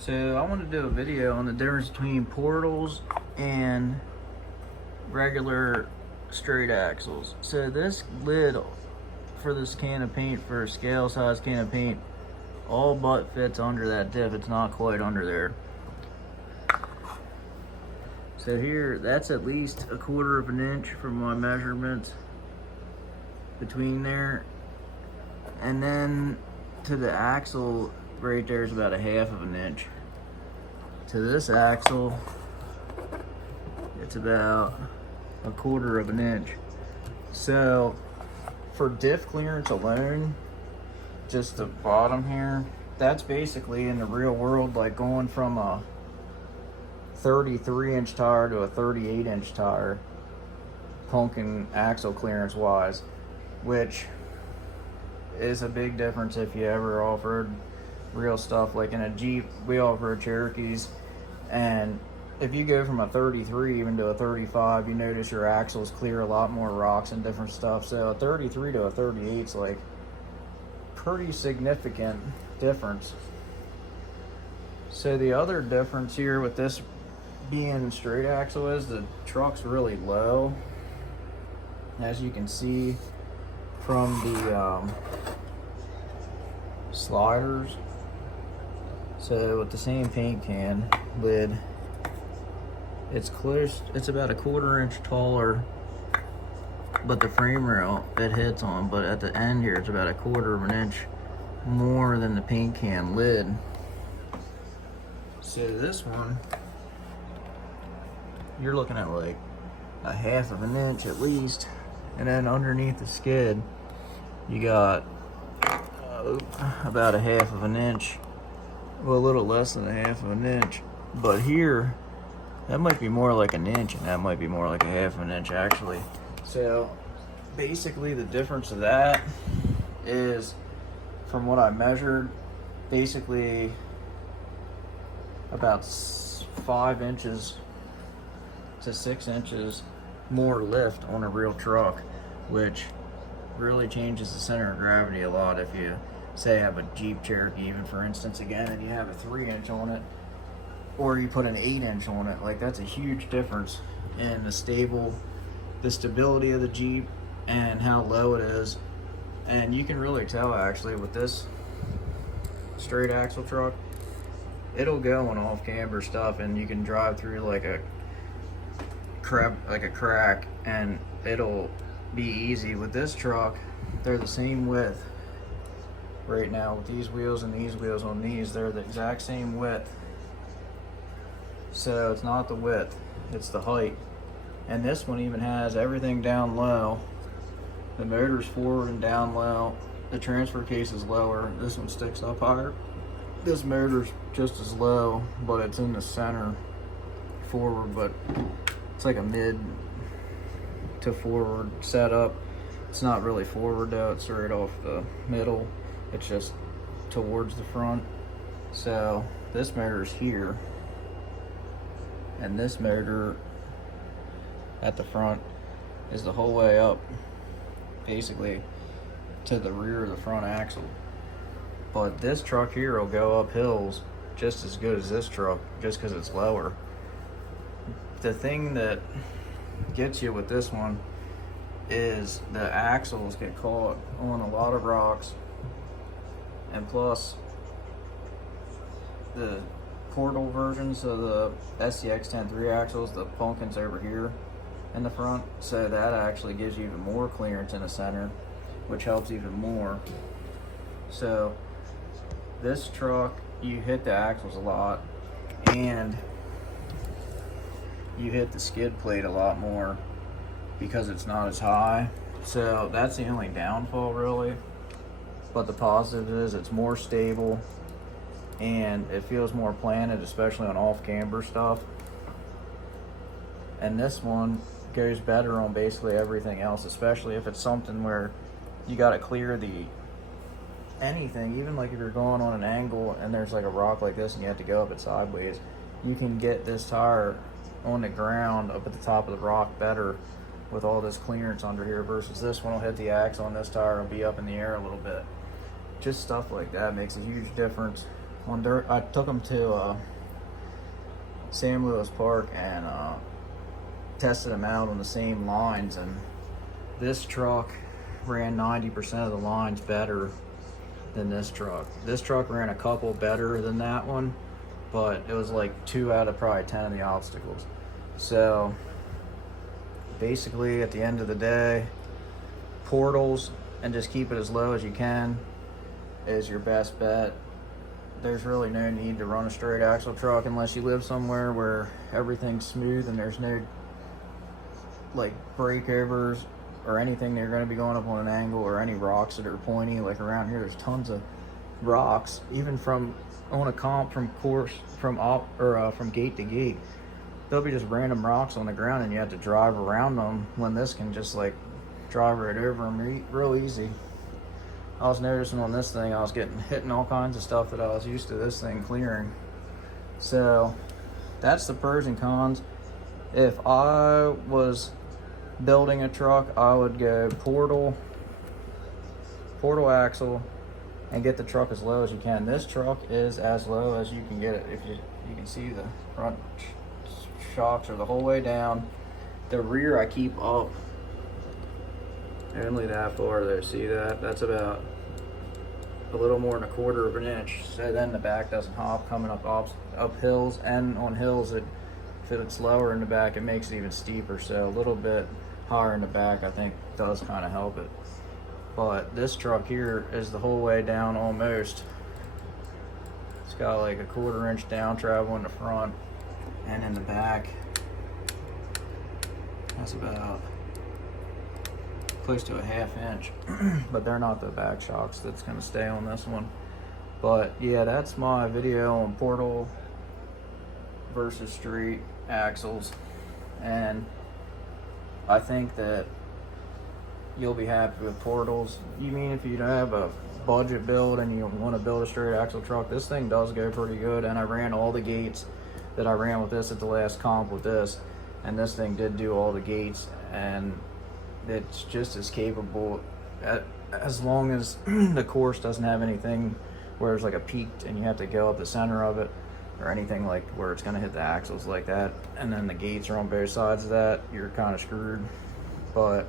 So I want to do a video on the difference between portals and regular straight axles. So this lid for this can of paint, for a scale size can of paint, all but fits under that diff. It's not quite under there. So here, that's at least 1/4 of an inch from my measurements between there. And then to the axle right there is about 1/2 of an inch. To this axle, it's about 1/4 of an inch. So for diff clearance alone, just the bottom here, that's basically in the real world like going from a 33-inch tire to a 38-inch tire, punking axle clearance wise, which is a big difference if you ever off-road real stuff. Like in a Jeep, we off-road Cherokees, and if you go from a 33 even to a 35, you notice your axles clear a lot more rocks and different stuff. So a 33 to a 38 is like pretty significant difference. So the other difference here with this being straight axle is the truck's really low, as you can see from the sliders. So with the same paint can lid, it's close, it's about 1/4 inch taller, but the frame rail it hits on, but at the end here it's about 1/4 of an inch more than the paint can lid. So this one, you're looking at like 1/2 of an inch at least. And then underneath the skid, you got about 1/2 of an inch, well, a little less than 1/2 of an inch. But here, that might be more like an inch, and that might be more like 1/2 of an inch actually. So basically the difference of that is, from what I measured, basically about 5 inches to 6 inches more lift on a real truck, which really changes the center of gravity a lot. If you say have a Jeep Cherokee, even for instance, again, and you have a 3-inch on it, or you put an 8-inch on it, like that's a huge difference in the stability of the Jeep and how low it is. And you can really tell actually with this straight axle truck, it'll go on off camber stuff, and you can drive through like a crack and it'll be easy. With this truck, they're the same width right now with these wheels and these wheels on these, they're the exact same width. So it's not the width, it's the height. And this one even has everything down low. The motor's forward and down low, the transfer case is lower, this one sticks up higher. This motor's just as low, but it's in the center forward, but it's like a mid to forward setup. It's not really forward though, it's right off the middle. It's just towards the front. So this motor's here, and this motor at the front is the whole way up, basically to the rear of the front axle. But this truck here will go up hills just as good as this truck, just because it's lower. The thing that gets you with this one is the axles get caught on a lot of rocks, and plus the portal versions of the SCX 10.3 axles, the pumpkins over here in the front, so that actually gives you even more clearance in the center, which helps even more. So this truck, you hit the axles a lot, and you hit the skid plate a lot more because it's not as high. So that's the only downfall really. But the positive is it's more stable and it feels more planted, especially on off camber stuff. And this one goes better on basically everything else, especially if it's something where you got to clear anything, even like if you're going on an angle and there's like a rock like this and you have to go up it sideways, you can get this tire on the ground up at the top of the rock better with all this clearance under here, versus this one will hit the axle and this tire will be up in the air a little bit. Just stuff like that makes a huge difference. on dirt. I took them to Sam Lewis Park and tested them out on the same lines, and this truck ran 90% of the lines better than this truck. This truck ran a couple better than that one, but it was like 2 out of probably 10 of the obstacles. So basically at the end of the day, portals and just keep it as low as you can is your best bet. There's really no need to run a straight axle truck unless you live somewhere where everything's smooth and there's no like breakovers or anything. They're going to be going up on an angle, or any rocks that are pointy. Like around here, there's tons of rocks, even from on a comp from course from gate to gate. There'll be just random rocks on the ground, and you have to drive around them. When this can just like drive right over them real easy. I was noticing on this thing, I was hitting all kinds of stuff that I was used to this thing clearing. So that's the pros and cons. If I was building a truck, I would go portal axle, and get the truck as low as you can. This truck is as low as you can get it. If you can see the front shocks are the whole way down. The rear I keep up only that far there. See that? That's about a little more than 1/4 of an inch. So then the back doesn't hop coming up hills, and on hills if it's lower in the back, it makes it even steeper. So a little bit higher in the back I think does kind of help it. But this truck here is the whole way down almost. It's got like a 1/4 inch down travel in the front, and in the back that's about close to a 1/2 inch. But they're not the back shocks that's going to stay on this one. But yeah, that's my video on portal versus straight axles, and I think that you'll be happy with portals. You mean if you have a budget build and you want to build a straight axle truck, this thing does go pretty good. And I ran all the gates that I ran with this at the last comp with this, and this thing did do all the gates, and it's just as capable as long as the course doesn't have anything where there's like a peak and you have to go up the center of it, or anything like where it's going to hit the axles like that, and then the gates are on both sides of that. You're kind of screwed. But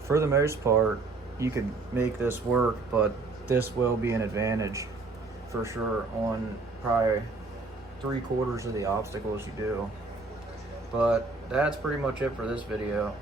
for the most part, you could make this work, but this will be an advantage for sure on probably 3/4 of the obstacles you do. But that's pretty much it for this video.